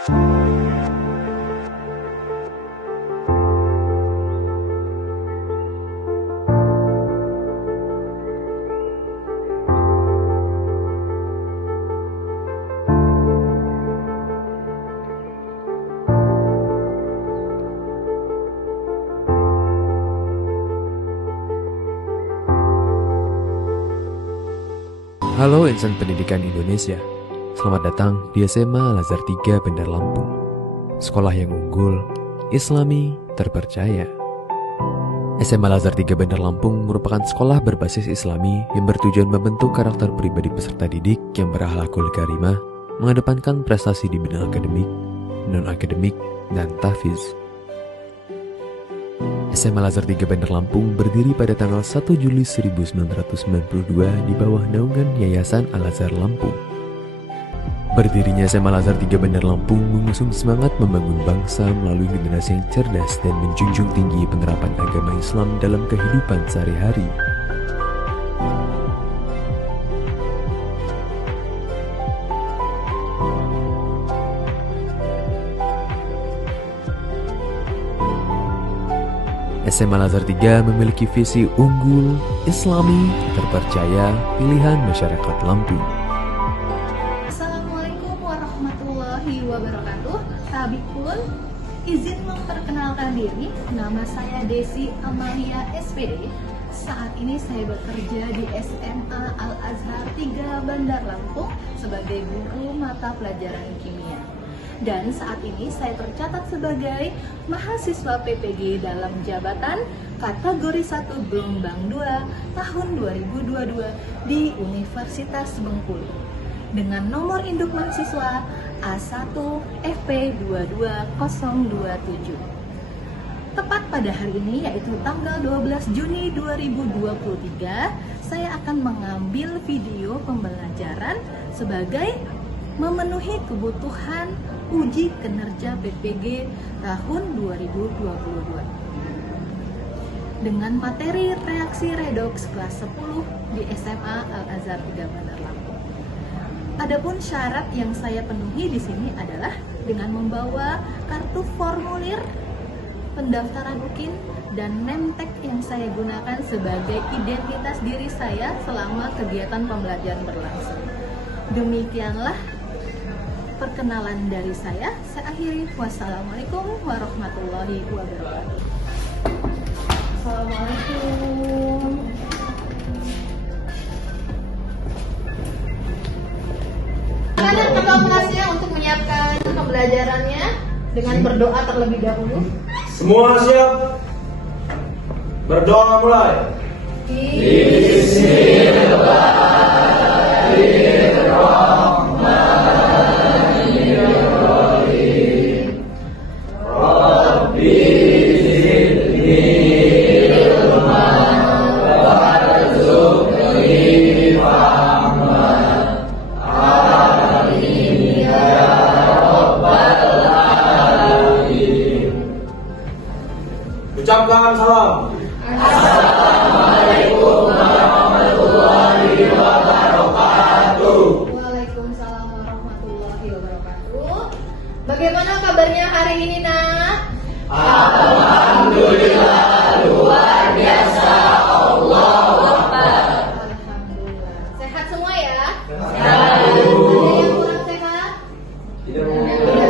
Halo insan pendidikan Indonesia, selamat datang di SMA Al-Azhar 3 Bandar Lampung. Sekolah yang unggul, Islami, terpercaya. SMA Al-Azhar 3 Bandar Lampung merupakan sekolah berbasis Islami yang bertujuan membentuk karakter pribadi peserta didik yang berakhlakul karimah, mengedepankan prestasi di bidang akademik, non-akademik, dan tahfiz. SMA Al-Azhar 3 Bandar Lampung berdiri pada tanggal 1 Juli 1992 di bawah naungan Yayasan Al-Azhar Lampung. Berdirinya SMA Al-Azhar 3 Bandar Lampung mengusung semangat membangun bangsa melalui generasi yang cerdas dan menjunjung tinggi penerapan agama Islam dalam kehidupan sehari-hari. SMA Al-Azhar 3 memiliki visi unggul, Islami, terpercaya, pilihan masyarakat Lampung. Assalamualaikum warahmatullahi wabarakatuh. Tabikul, izin memperkenalkan diri. Nama saya Desi Amalia SPD. Saat ini saya bekerja di SMA Al-Azhar 3 Bandar Lampung sebagai guru mata pelajaran kimia. Dan saat ini saya tercatat sebagai mahasiswa PPG dalam jabatan kategori 1 gelombang 2 tahun 2022 di Universitas Bengkulu dengan nomor induk mahasiswa A1 FP22027. Tepat pada hari ini yaitu tanggal 12 Juni 2023, saya akan mengambil video pembelajaran sebagai memenuhi kebutuhan uji kinerja PPG tahun 2022 dengan materi reaksi redoks kelas 10 di SMA Al-Azhar 3 Bandar Lampung. Adapun syarat yang saya penuhi di sini adalah dengan membawa kartu formulir pendaftaran UKIN dan name tag yang saya gunakan sebagai identitas diri saya selama kegiatan pembelajaran berlangsung. Demikianlah perkenalan dari saya akhiri. Wassalamualaikum warahmatullahi wabarakatuh. Assalamualaikum. Silakan ketua kelasnya untuk menyiapkan pembelajarannya dengan berdoa terlebih dahulu. Semua siap? Berdoa mulai. Ucapkan salam. Assalamualaikum warahmatullahi wabarakatuh. Waalaikumsalam warahmatullahi wabarakatuh. Bagaimana kabarnya hari ini, Nak? Alhamdulillah, luar biasa. Allahu Akbar. Alhamdulillah. Sehat semua ya? Sehat. Ada yang kurang sehat? Tidak.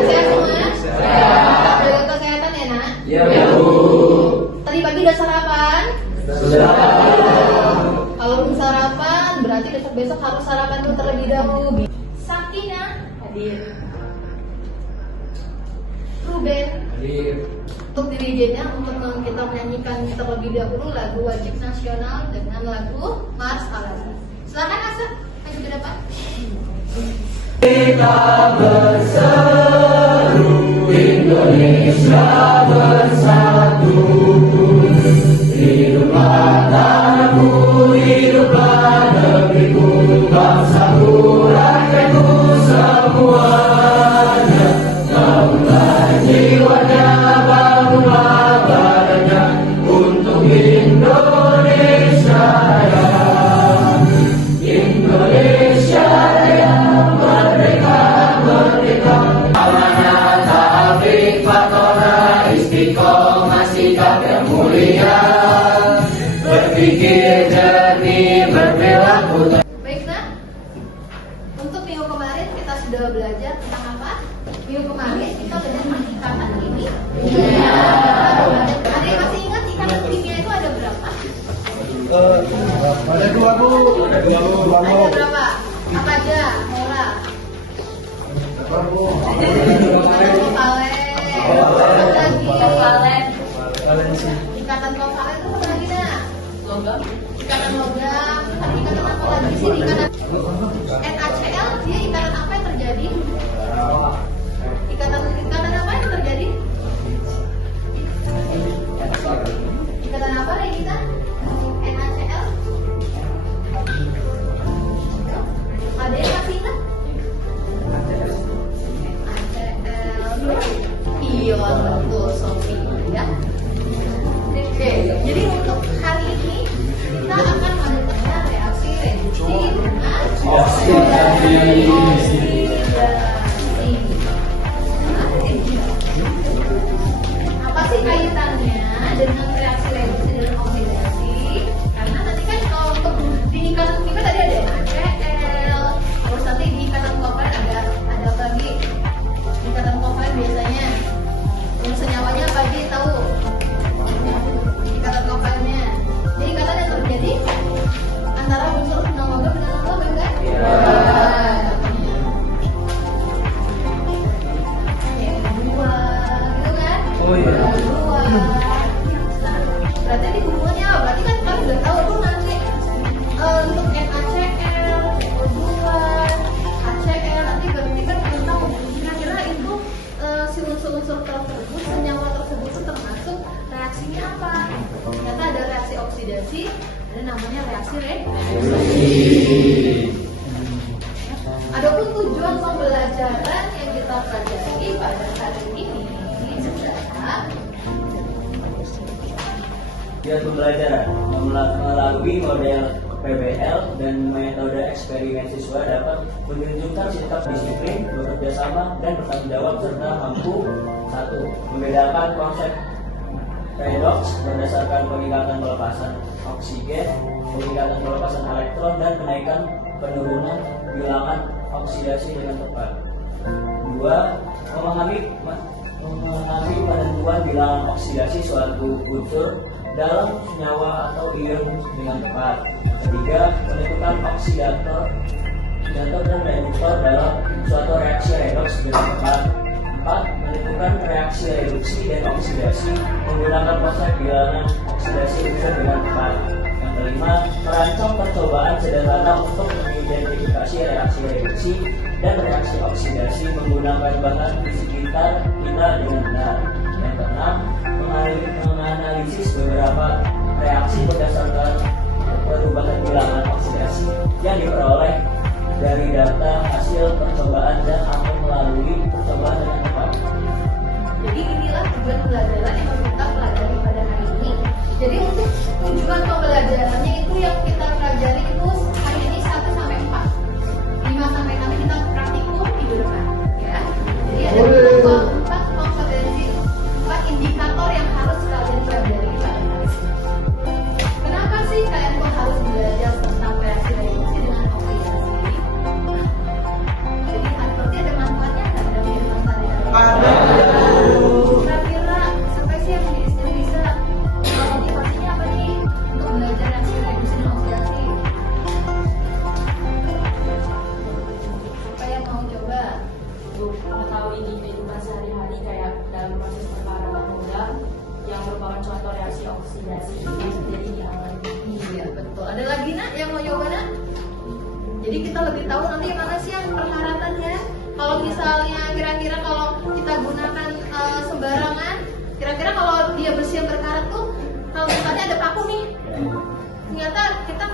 Sehat semua? Sehat. Jaga kesehatan ya, Nak? Ya, Bu. Tadi pagi udah sarapan? Sudah. Kalau belum sarapan, berarti besok harus sarapan dulu terlebih dahulu. Sakinah hadir. Ruben Hadir. untuk dirijennya untuk kita menyanyikan terlebih dahulu lagu wajib nasional dengan lagu Mars Al-Azhar. Silakan Asep, maju ke depan. Kita berseru, Indonesia bersatu. Hiduplah tanahku, hiduplah negeriku, bangsaku, rakyatku semuanya. Bangunlah jiwanya, bangunlah badannya untuk Indonesia Raya. Indonesia Raya, merdeka, merdeka. belajar tentang apa? Minggu kemarin kita belajar tentang ikatan ini. Ada yang masih ingat ikatan kimia itu ada berapa? Ada dua bu. Ada berapa? Apa aja? Mola. Ikatan kovalen. Kovalen. Ikatan kovalen itu apa lagi nak? Logam. Ikatan logam. Ada ikatan apa lagi sih? Ikatan NaCl. Dia ikatan apa yang terjadi? Ikatan apa yang terjadi? Ikatan apa nih kita? NaCl. Ada yang masih ingat? Iya betul Sofi ya. Oke, jadi untuk hari ini kita akan melakukan reaksi reduksi dengan oksidasi. Apa sih kaitannya dengan reaksi reduksi dan oksidasi? Karena nanti kan kalau untuk di ikatan kimia tadi ada NaCl, terus nanti di ikatan kovalen ada apa lagi? Di ikatan kovalen biasanya yang senyawanya apa aja tahu? Ikatan kovalennya. Jadi ikatan yang terjadi antara unsur non-logam dengan logam kan? Iya. Dua, gitu kan? Oh iya. Dua. Nah, berarti di hubungannya apa? Berarti kan kalian udah tahu tuh nanti untuk NaCl, O2, HCl, nanti berarti kan kalian tahu kira-kira itu si unsur-unsur tersebut, senyawa tersebut itu termasuk reaksinya apa? Ternyata ada reaksi oksidasi, ada namanya reaksi reduksi. Adapun tujuan pembelajaran yang kita pelajari pada hari ini adalah Tujuan pembelajaran melalui model PBL dan metode eksperimen siswa dapat menunjukkan sikap disiplin, bekerja sama, dan bertanggung jawab serta mampu 1. Membedakan konsep redoks berdasarkan peningkatan pelepasan oksigen, peningkatan pelepasan elektron, dan kenaikan penurunan bilangan oksidasi dengan tepat. 2. Memahami penentuan bilangan oksidasi suatu unsur dalam senyawa atau ion dengan tepat. 3. Menentukan oksidator dan reduktor dalam suatu reaksi redoks dengan tepat. 4. Menentukan reaksi reduksi dan oksidasi menggunakan konsep bilangan oksidasi unsur dengan tepat. Yang kelima, merancang percobaan sederhana untuk mengidentifikasi reaksi reduksi dan reaksi oksidasi menggunakan bahan di sekitar kita dengan benar. Yang keenam, menganalisis beberapa reaksi berdasarkan perubahan bilangan oksidasi yang diperoleh dari data hasil percobaan dan atau melalui percobaan dengan tepat. Jadi inilah tujuan pembelajaran yang kita pelajari pada hari ini. Jadi untuk tujuan pembelajarannya itu yang kita pelajari itu hari ini 1 sampai 4. 5 sampai 6 kita praktikum minggu depan ya. Jadi ada 4 kompetensi, 4 indikator yang harus kalian pelajari pada hari ini. Kenapa sih kalian kok harus belajar tentang reaksi reduksi dengan oksidasi? Jadi berarti ada manfaatnya nggak dari manfaatnya? Kira-kira sampai sih yang bisa motivasinya apa nih untuk belajar reaksi reduksi dan oksidasi? Apa yang mau coba? Untuk mengetahui di kehidupan sehari-hari kayak dalam proses perkarangan logam yang merupakan contoh reaksi oksidasi yang terjadi di alam. Iya betul. Ada lagi nak yang mau coba nak? Jadi kita lebih tahu nanti mana sih yang persyaratannya. Kalau misalnya kira-kira kalau kita gunakan sembarangan, kira-kira kalau dia besi yang berkarat tuh, kalau misalnya ada paku nih, ternyata kita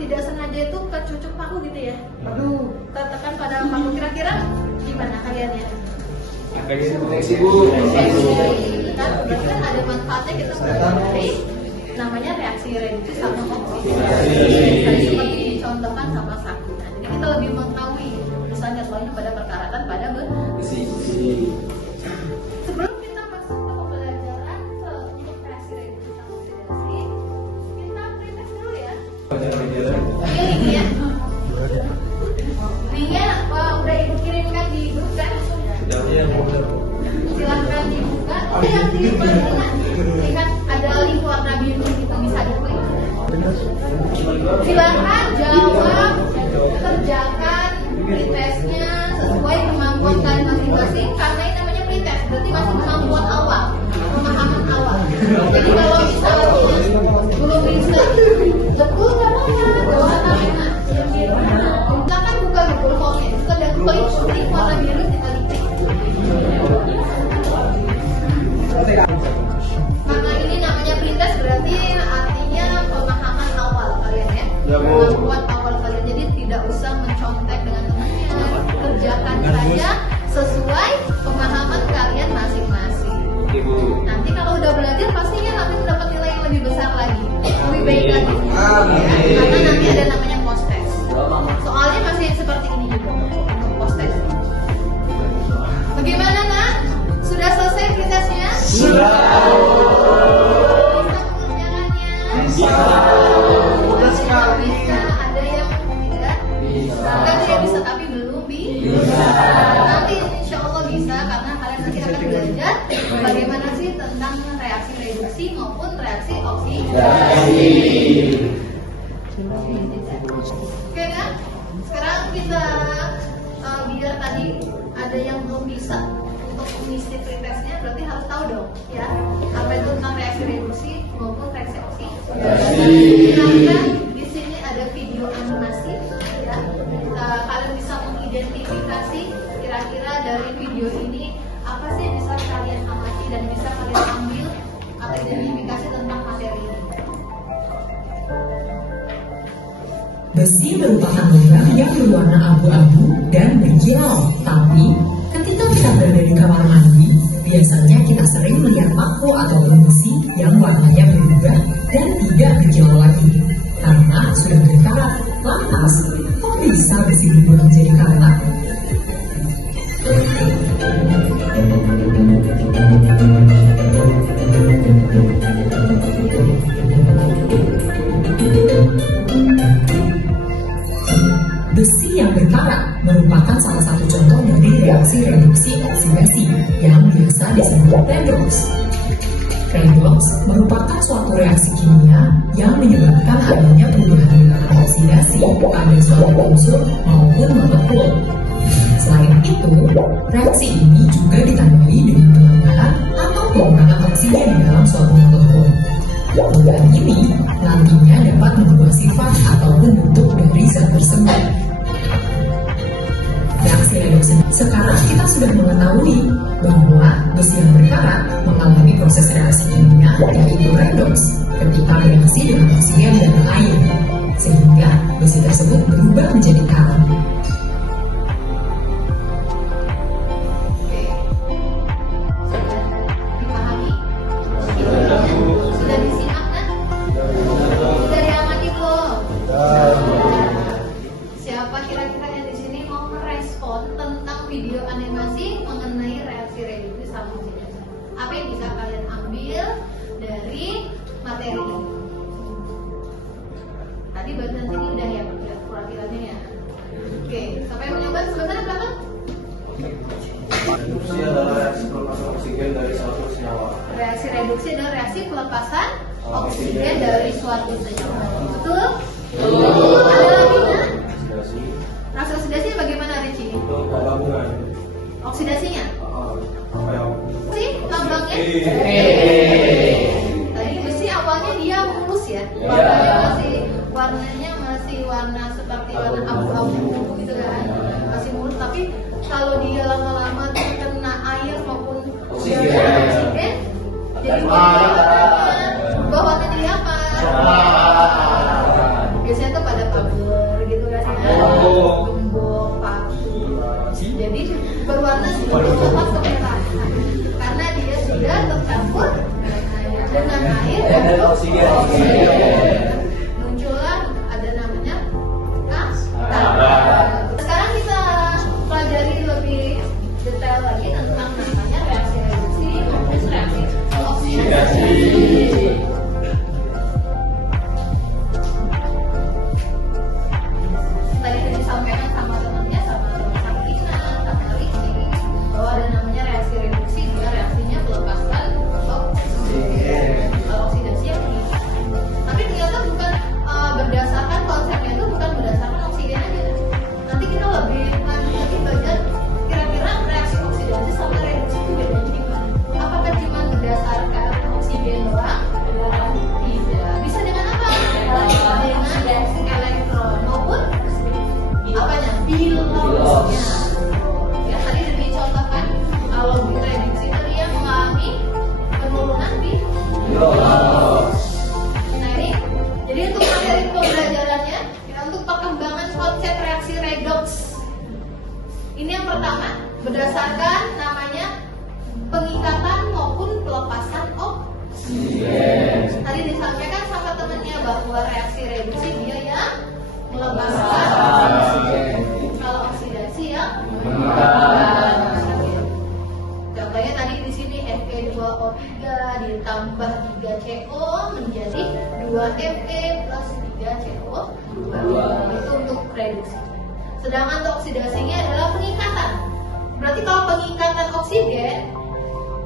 tidak sengaja itu kecucuk paku gitu ya. Aduh, tekan pada paku, kira-kira gimana kalian ya? Proteksi bu. Kan berarti kan ada manfaatnya kita pelajari, namanya reaksi reduksi sama oksidasi. Tadi seperti dicontohkan sama saku. Nah, jadi kita lebih mengetahui misalnya contohnya pada perkaratan pada besi. Sebelum kita masuk ke pembelajaran untuk reaksi reduksi sama oksidasi, kita prepare dulu ya. Ini ya. Linknya udah ibu kirimkan kerjakan pretestnya sesuai kemampuan kalian masing-masing, karena ini namanya pretest, berarti masih kemampuan awal, pemahaman awal. Jadi kalau misalnya belum bisa betul nggak apa-apa, kita kan buka Google Form ya, kita udah klik warna biru kita diklik. Karena ini namanya pretest, berarti artinya pemahaman awal kalian ya, kemampuan awal kalian. Jadi tidak usah mencontek dengan temannya, kerjakan saja sesuai pemahaman kalian masing-masing. Nanti kalau udah belajar pastinya nanti mendapat nilai yang lebih besar lagi, lebih baik lagi. Ya, karena nanti ada namanya post test. Soalnya masih seperti ini juga untuk post test. Bagaimana nak? Sudah selesai pretestnya? Sudah. Bisa mengerjakannya? Bisa. Mudah sekali. Bisa. Ada yang tidak? Bisa. Ada yang bisa tapi belum bisa. Nanti insya Allah bisa, karena kalian nanti akan belajar bagaimana sih tentang reaksi reduksi maupun reaksi oksidasi. Oke kan? Sekarang kita biar tadi ada yang belum bisa untuk mengisi pretestnya, berarti harus tahu dong ya apa itu tentang reaksi reduksi maupun reaksi oksidasi. Silahkan, di sini ada video animasi ya. Kalian bisa mengidentifikasi kira-kira dari video ini apa sih yang bisa kalian amati dan bisa kalian ambil atau identifikasi tentang materi ini. Besi merupakan logam yang berwarna abu-abu dan berkilau. Tapi, ketika kita berada di kamar mandi, biasanya kita sering melihat paku ataupun besi yang warnanya berubah dan tidak berkilau lagi. Karena sudah berkarat. Lantas, kok bisa besi berubah menjadi karat? Besi yang berkarat merupakan salah satu contoh dari reaksi reduksi oksidasi yang biasa disebut redox. Redox merupakan suatu reaksi kimia yang menyebabkan adanya perubahan nilai oksidasi pada suatu unsur maupun molekul. Selain itu, reaksi ini juga ditandai dengan penambahan atau pengurangan oksigen di dalam suatu molekul. Perubahan ini nantinya dapat mengubah sifat ataupun bentuk dari zat tersebut. Reaksi redoksi. Sekarang kita sudah mengetahui bahwa besi yang berkarat mengalami proses reaksi kimia yaitu redoks ketika reaksi dengan oksigen dan air, sehingga besi tersebut berubah menjadi karat. Dipahami? Sudah disimak kan? Sudah diamati belum? Siapa kira-kira yang di sini mau merespon tentang video animasi mengenai reaksi reduksi sama oksidasi? Apa yang bisa kalian ambil dari materi ini? Tadi bagian sini udah ya perwakilannya ya. Oke, siapa yang mencoba sebentar belakang? Reduksi adalah reaksi pelepasan oksigen dari satu senyawa. Reaksi reduksi adalah reaksi pelepasan oksigen dari suatu senyawa. Betul? Betul. Ada lagi nggak? Oksidasi Reaksi oksidasi bagaimana, Ricci? untuk gabungan. Oksidasinya? Kayak Si lambangnya? Tadi besi awalnya dia mulus ya, warnanya masih warna seperti warna abu-abu gitu kan, masih mulus. Tapi kalau dia lama-lama terkena air maupun oksigen, jadi bawahnya jadi apa? Biasanya tuh pada pagar gitu kan ya, gembok, pagi. Jadi berwarna sedikit lepas kemerahan karena dia sudah tercampur Biloxnya. Ya, tadi sudah dicontohkan kalau reduksi itu dia mengalami penurunan bilox. Nah ini, jadi untuk materi pembelajarannya, ya, untuk perkembangan konsep reaksi redox. Ini yang pertama, berdasarkan namanya pengikatan maupun pelepasan oksigen. Tadi disampaikan sama temannya bahwa reaksi reduksi dia yang melepaskan oksigen. Kalau oksidasi yang mengikatkan oksigen. Contohnya tadi di sini Fe2O3 ditambah 3CO menjadi 2Fe plus 3CO2. Itu untuk reduksi. Sedangkan untuk oksidasinya adalah pengikatan. Berarti kalau pengikatan oksigen,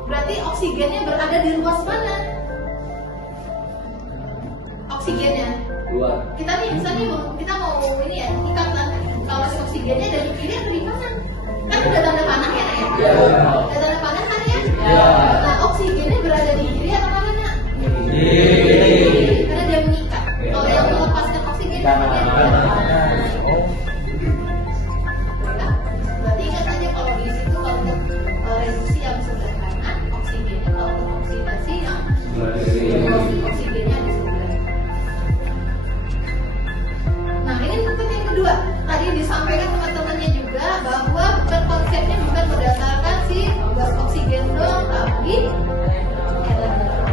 berarti oksigennya berada di ruas mana? Oksigennya. Luar. Kita nih misalnya kita mau ini ya, ikatan. Kalau si oksigennya dari kiri atau dari kanan? Kan udah tanda panah ya, Nak, ya? Udah tanda panah kan ya? Nah, oksigennya berada di kiri atau kanan, Nak? Karena dia mengikat. Kalau yang melepaskan oksigen dia di kanan. Berarti ingat aja kalau di situ kalau untuk reduksi yang sebelah kanan, oksigennya kalau untuk oksidasi yang oksigennya di sebelah. Nah ini untuk yang kedua, tadi disampaikan teman-temannya juga bahwa konsepnya bukan berdasarkan si gas oksigen doang, tapi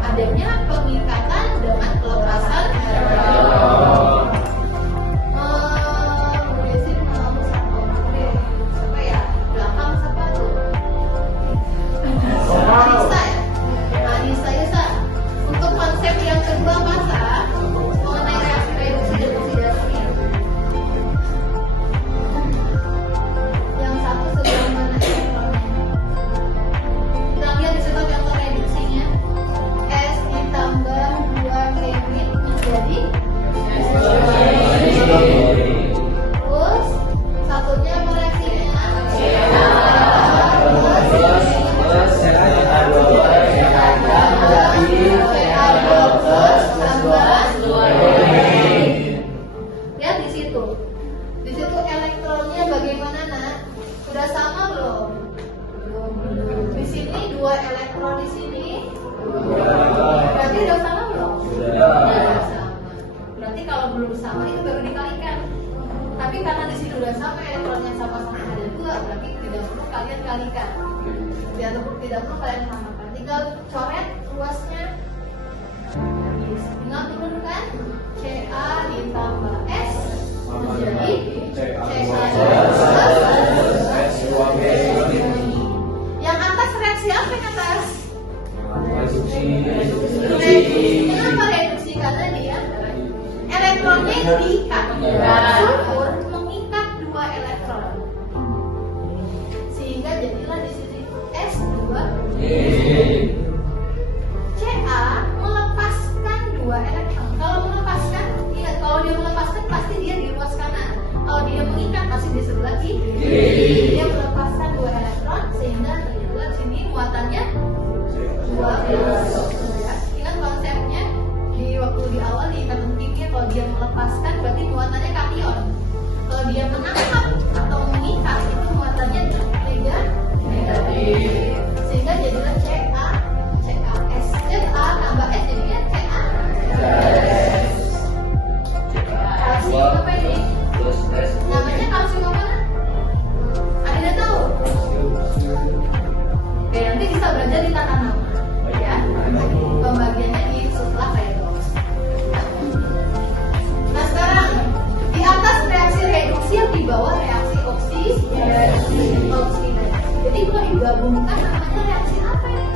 adanya pengikatan dengan pelepasan Anissa Yusa. Untuk konsep yang kedua masa mengenai reaksi reduksi dan oksidasi. Yang satu sebelah mana elektronnya? Kita lihat di situ contoh reduksinya. S ditambah 2 Kevin menjadi terus satunya reaksinya lihat di situ elektronnya bagaimana, Nak? Sudah sama belum? Di sini 2 elektron di sini. Berarti udah sama belum? Sudah sama. Berarti kalau belum sama itu baru dikalikan. Tapi karena di sini udah sama elektronnya sama-sama ada 2, berarti tidak perlu kalian kalikan. Tidak perlu kalian samakan. Tinggal coret ruasnya. Tinggal turunkan Ca ditambah S menjadi yang atas reaksi apa yang atas? Reduksi. Kenapa reduksi? Karena dia elektronnya itu diikat. Sulfur mengikat 2 elektron sehingga jadilah di sini S2. Ca melepaskan 2 elektron. Kalau melepaskan, ingat kalau dia melepaskan pasti dia di ruas kanan. Kalau dia mengikat pasti di sebelah kiri. Dia melepaskan 2 elektron sehingga terjadilah di sini muatannya 12. Ya. Ingat konsepnya di waktu di awal di ikatan kimia, kalau dia melepaskan berarti muatannya kation. Kalau dia menangkap atau mengikat itu muatannya negatif. Sehingga jadilah CaS. Ca tambah S jadinya CaS. Kalsium apa ini? Namanya kalsium apa? Ada yang tahu? Oke, nanti bisa belajar di tata nama. Ya, pembagiannya di setelah redox. Nah sekarang di atas reaksi reduksi yang di bawah reaksi oksidasi. Jadi kalau digabungkan namanya reaksi apa ini?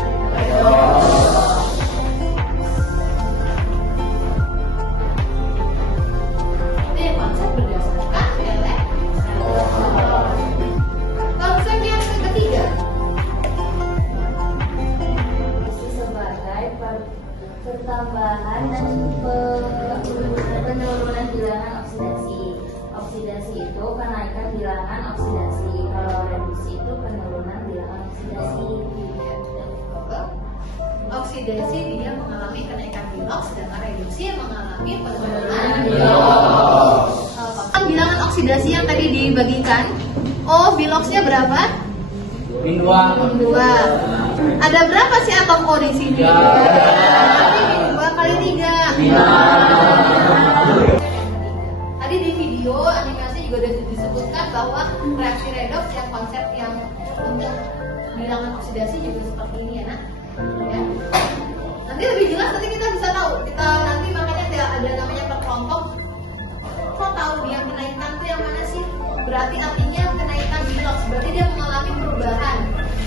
Ini konsep berdasarkan elektron. Konsep yang ketiga sebagai pertambahan dan penurunan bilangan oksidasi. Oksidasi itu kenaikan bilangan oksidasi. Kalau reduksi itu penurunan bilangan oksidasi. Oksidasi dia mengalami kenaikan bilox, sedangkan reduksi mengalami penurunan bilox. Bilangan oksidasi yang tadi dibagikan. O biloxnya berapa? Min 2. Min 2. Ada berapa sih atom O di sini? Berarti min 2 kali 3. Tadi di video animasi juga sudah disebutkan bahwa reaksi redoks yang konsep yang untuk bilangan oksidasi juga seperti ini ya nak. Ya. Nanti lebih jelas nanti kita bisa tahu. Kita nanti makanya ada namanya per kelompok. Kok tahu yang kenaikan tuh yang mana sih? Berarti artinya kenaikan bilox. Berarti dia mengalami perubahan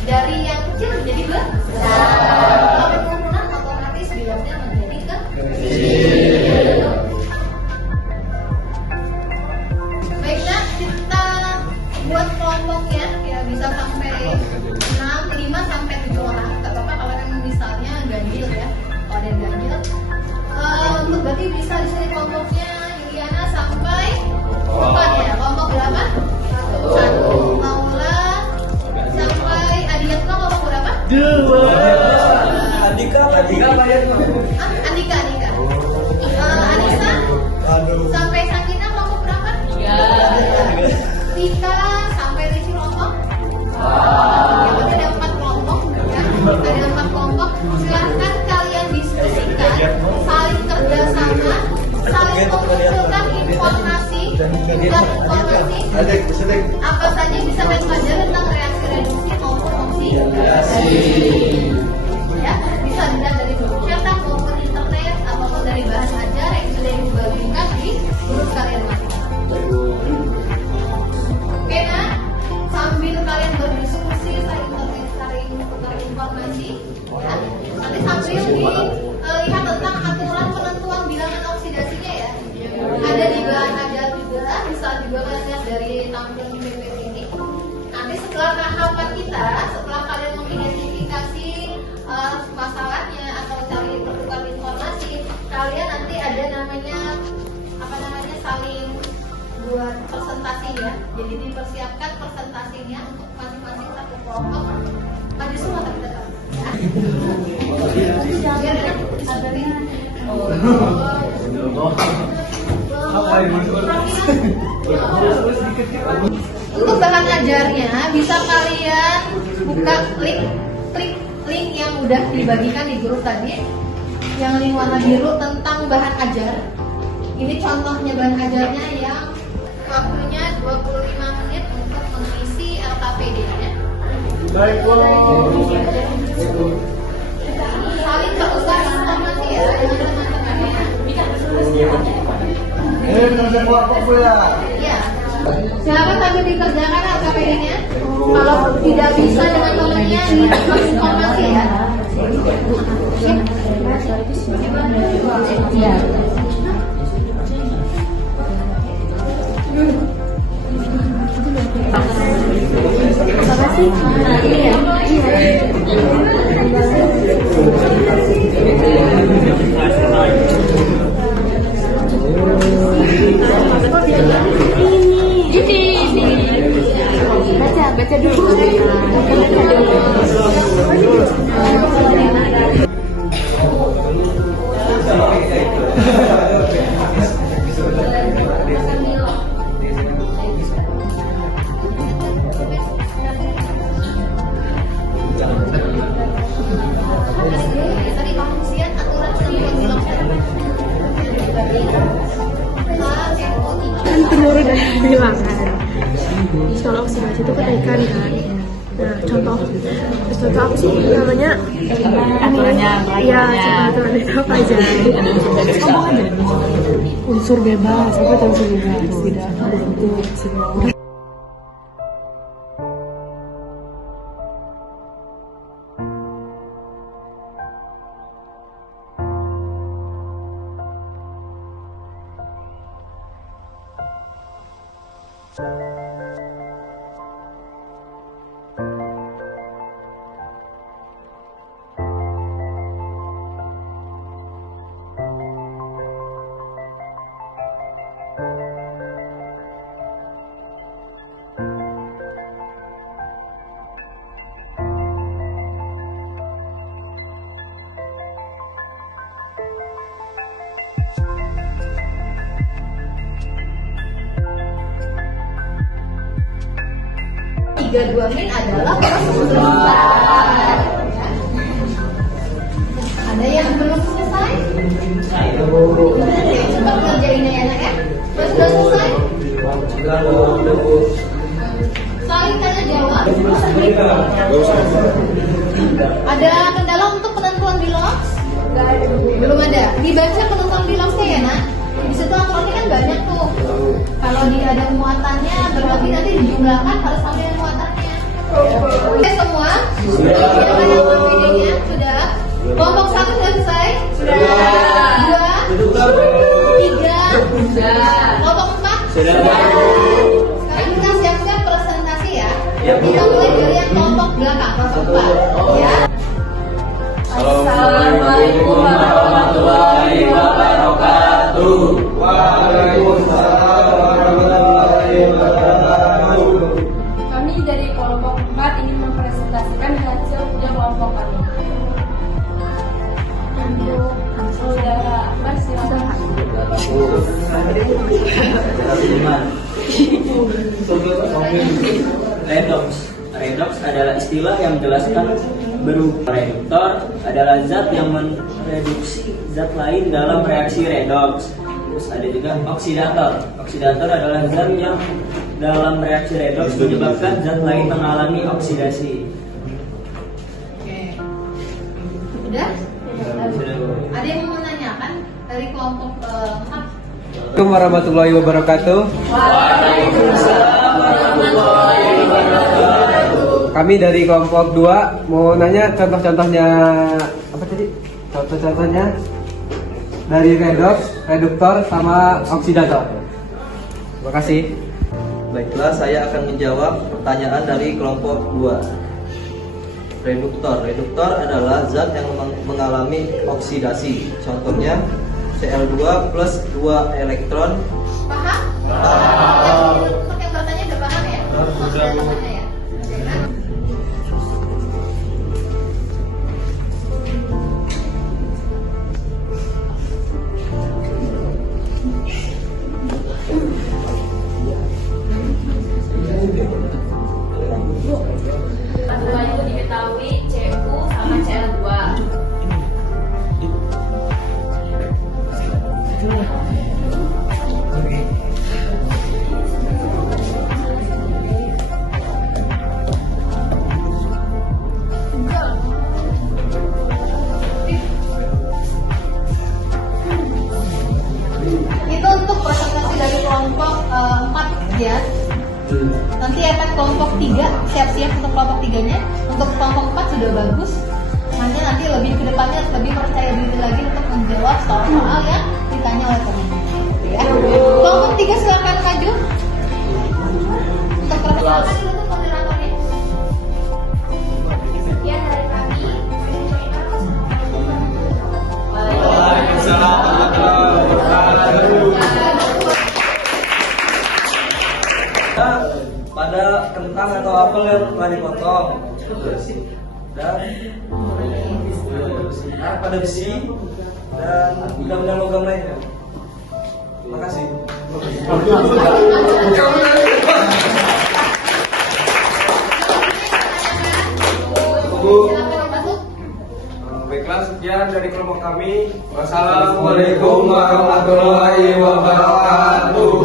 dari yang kecil menjadi besar. Kalau penurunan otomatis biloxnya menjadi kecil. Baiklah, kita buat kelompoknya ya bisa sampai 5 sampai 7 orang. Gak apa-apa kalau memang misalnya ganjil ya. Kalau ada yang ganjil, untuk berarti bisa di sini kelompoknya Yuliana sampai 4 ya. Kelompok berapa? 1. Paula sampai Adiatma kelompok berapa? 2. Andika bayar. Andika. Anissa sampai Sakina kelompok berapa? 3. Tika sampai Risi kelompok? Ya, berarti ada 4 kelompok ya. Ada 4 kelompok. Silahkan kalian diskusikan, saling kerjasama, saling mengumpulkan informasi apa saja bisa kalian pelajari tentang reaksi reduksi maupun oksidasi. Ya, bisa dilihat dari buku cetak maupun internet ataupun dari bahan ajar yang sudah dibagikan di grup kalian masing-masing. Oke nah, sambil kalian berdiskusi, saling tukar informasi, ya. Nanti sambil dilihat tentang aturan penentuan bilangan oksidasinya ya. Ada di bahan ajar juga, bisa juga kalian lihat dari tampilan di PPT ini. Nanti setelah tahapan kita, setelah kalian mengidentifikasi masalahnya atau cari bertukar informasi, kalian nanti ada namanya saling buat presentasi ya. Jadi dipersiapkan presentasinya untuk masing-masing satu kelompok. Maju semua kita tahu. Untuk bahan ajarnya bisa kalian buka klik link yang udah dibagikan di grup tadi, yang link warna biru tentang bahan ajar. Ini contohnya bahan ajarnya yang waktunya 25 menit untuk mengisi LKPD-nya. Saling bertukar informasi ya, ya. Silakan sambil dikerjakan LKPD-nya. Kalau tidak bisa dengan temannya, ditukar informasi ya. Baca dulu. Tadi pengungsian aturan kan penurut dari bilangan. Kalau oksidasi itu kenaikan kan. Nah, contoh apa sih namanya? Aturannya, Ya, aturan itu apa aja? Unsur bebas, apa itu unsur bebas? Tidak ada itu. 32 min adalah persembilan. Ada yang belum selesai? Coba kerjain ya anak ya. Sudah selesai? Saling tanya jawab. Ada kendala untuk penentuan bilox? Belum ada. Dibaca penentuan biloxnya ya nak. Di situ aturannya kan banyak tuh. Kalau dia ada muatannya, berarti nanti dijumlahkan harus ambil muatannya. Oke semua? Sudah. Sudah. Kelompok 1 sudah selesai? Sudah. 2, 3, kelompok 4? Sudah. Sekarang kita siap-siap presentasi ya. Kita mulai dari yang kelompok belakang, kelompok 4. Ya. Assalamualaikum warahmatullahi wabarakatuh. Waalaikumsalam warahmatullahi wabarakatuh. Kami dari kelompok 4 ingin mempresentasikan hasil kerja kelompok kami. Untuk saudara Akbar silakan. Redox adalah istilah yang menjelaskan berupa reduktor adalah zat yang mereduksi zat lain dalam reaksi redox. Terus ada juga oksidator. Oksidator adalah zat yang dalam reaksi redox menyebabkan zat lain mengalami oksidasi. Oke. Sudah? Ada yang mau menanyakan dari kelompok 4? Assalamualaikum warahmatullahi wabarakatuh. Waalaikumsalam warahmatullahi wabarakatuh. Kami dari kelompok 2 mau nanya contoh-contohnya apa tadi? Contoh-contohnya dari redox, reduktor, sama oksidator. Terima kasih. Baiklah, saya akan menjawab pertanyaan dari kelompok 2. Reduktor adalah zat yang mengalami oksidasi. Contohnya Cl2 plus 2 elektron. Paham? Paham. Untuk yang bertanya udah paham ya? Sudah, Bu. Ya. Dua itu diketahui Cu sama Cl2. Itu untuk presentasi dari kelompok 4 ya. Nanti akan kelompok 3 siap-siap untuk kelompok 3-nya. Untuk kelompok 4 sudah bagus. Hanya nanti lebih ke depannya lebih percaya diri lagi untuk menjawab soal-soal yang ditanya oleh teman-teman. Ya. Kelompok 3 silakan maju. Untuk perkenalkan dulu tuh moderatornya. Sekian dari kami. Waalaikumsalam warahmatullahi wabarakatuh. Pada kentang atau apel yang telah dipotong, dan pada besi dan benda-benda logam lainnya. Terima kasih. Silakan masuk. Baiklah, sekian dari kelompok kami. Wassalamualaikum warahmatullahi wabarakatuh.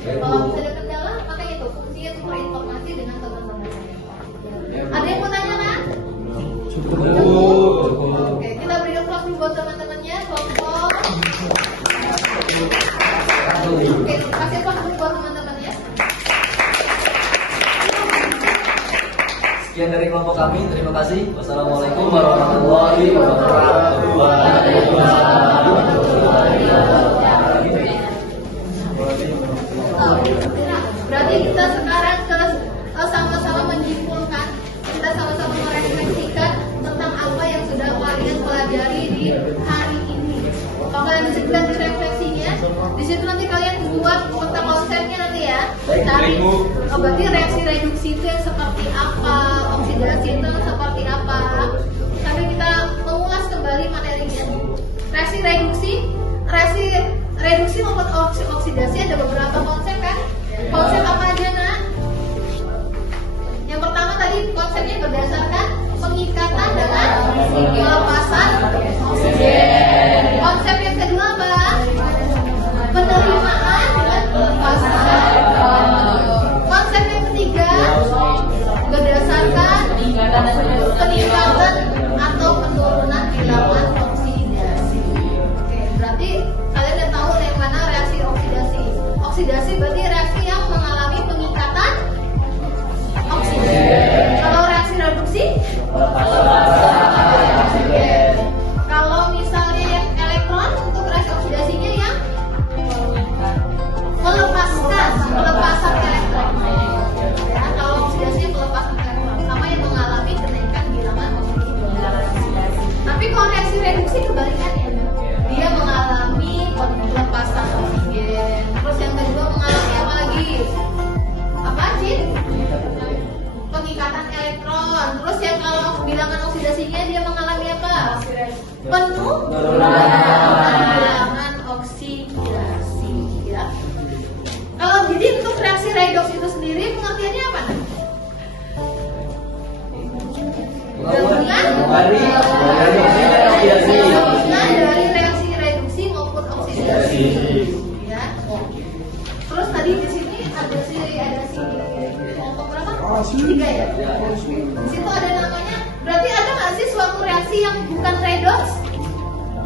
Kalau bisa ada kendala, maka itu fungsinya tukar informasi dengan teman-teman. Ada yang mau tanya kan? Oke, kita beri applause dulu buat teman-temannya, kelompok. Oke, kasih applause dulu buat teman-temannya. Sekian dari kelompok kami, terima kasih. Wassalamualaikum warahmatullahi wabarakatuh. Berarti kita sekarang sama-sama menyimpulkan, kita sama-sama merefleksikan tentang apa yang sudah kalian pelajari di hari ini. Kalau kalian disebutkan di refleksinya, di situ nanti kalian buat peta konsepnya nanti ya. Cari, berarti reaksi reduksi itu yang seperti apa, oksidasi itu seperti apa. Sampai kita mengulas kembali materinya. Reaksi reduksi maupun oksidasi ada beberapa konsep kan? Konsep apa aja nak? Yang pertama tadi konsepnya berdasarkan pengikatan dengan pelepasan oksigen. Konsep yang kedua apa? Penerimaan dengan pelepasan. Konsep yang ketiga berdasarkan peningkatan atau penurunan bilangan oksidasi. Oke, berarti kalian udah tahu yang mana reaksi oksidasi. Oksidasi berarti reaksi yang mengalami pengikatan oksigen. Kalau reaksi reduksi, oksigen. Kalau misalnya yang elektron untuk reaksi oksidasinya yang pelepasan elektron. Ya, kalau oksidasi pelepasan elektron sama yang mengalami kenaikan bilangan oksigen. Tapi kalau reaksi reduksi kebalikannya, dia mengalami pelepasan oksigen. Terus yang kedua mengalami apa lagi? Apa sih? Pengikatan elektron. Terus yang kalau bilangan oksidasinya dia mengalami apa? Penurunan bilangan oksidasi. Ya. Kalau jadi untuk reaksi redox itu sendiri pengertiannya apa? Gabungan dari reaksi reduksi maupun oksidasi. Ya. Terus tadi di sini ada si kelompok berapa? Tiga ya. Di situ ada namanya. Berarti ada nggak sih suatu reaksi yang bukan redox?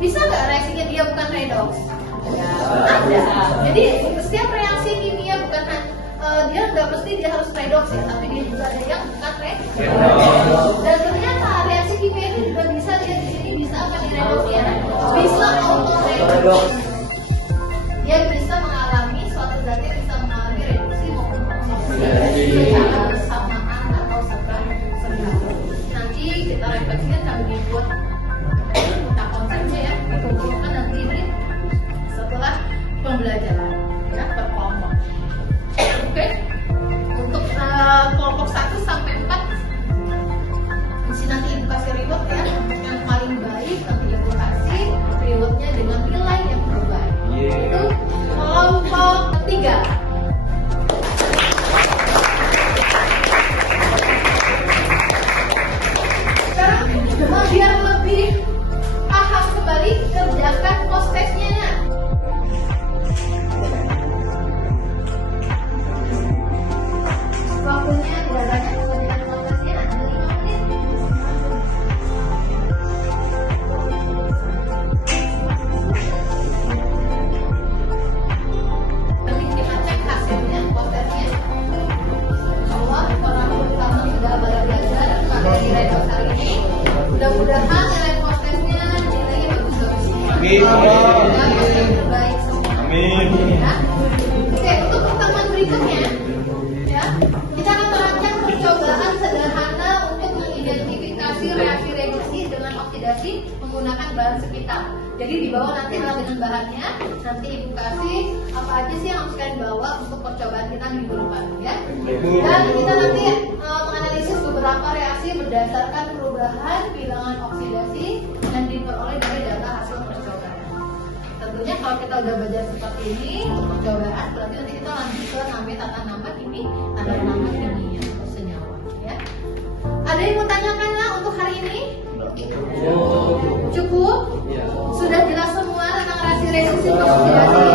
Bisa nggak reaksinya dia bukan redox? Ada. Jadi setiap reaksi kimia bukan dia nggak mesti dia harus redox ya, tapi dia juga ada yang bukan redox. Dan ternyata reaksi kimia ini juga bisa dia di sini bisa apa di redox ya? Bisa auto redox. Dia bisa mengalami suatu zat yang bisa mengalami reduksi maupun oksidasi bersamaan atau sebentar. Nanti kita refleksikan sambil dibuat kita konsepnya ya, kita kumpulkan nanti ini setelah pembelajaran ya per kelompok. Oke. Untuk kelompok 1 sampai 4 di sini nanti ibu kasih reward ya. Yang paling baik nanti ibu kasih rewardnya dengan nilai yang terbaik. Itu kelompok 3. Sekarang biar lebih paham kembali, kerjakan post testnya ya. Waktunya tidak banyak, kerjakan post testnya ada 5 menit. Nanti kita cek hasilnya, post testnya. Insyaallah orang pertama sudah belajar materi redox hari ini. Mudah-mudahan nilai post testnya nilainya bagus-bagus. Amin. Yang terbaik semua. Amin. Ya. Oke, untuk pertemuan berikutnya, ya, kita akan merancang percobaan sederhana untuk mengidentifikasi reaksi reduksi dengan oksidasi menggunakan bahan sekitar. Jadi di bawah nanti adalah dengan bahannya. Nanti ibu kasih apa aja sih yang harus kalian bawa untuk percobaan kita minggu depan, ya. Dan kita nanti menganalisis beberapa reaksi berdasarkan perubahan bilangan oksidasi yang diperoleh dari data hasil percobaan. Tentunya kalau kita udah belajar seperti ini untuk percobaan, berarti nanti kita lanjut ke namanya tata nama kimia atau senyawa. Ya. Ada yang mau tanyakan lah untuk hari ini? Cukup? Sudah jelas semua tentang reaksi reduksi oksidasi?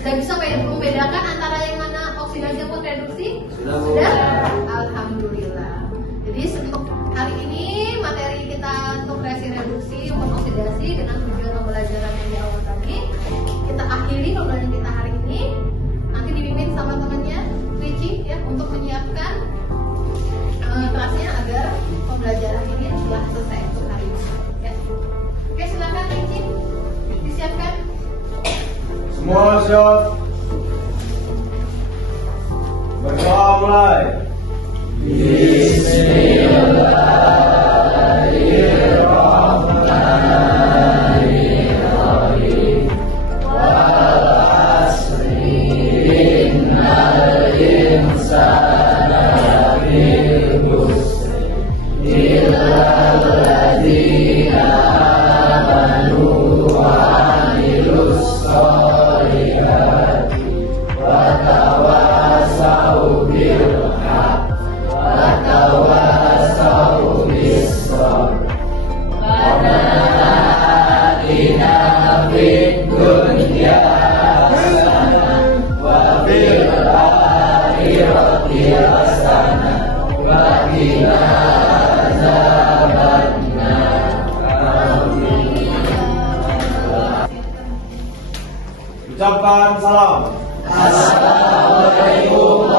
Dan bisa membedakan Semua siap. Berdoa mulai. Ucapkan salam. Assalamualaikum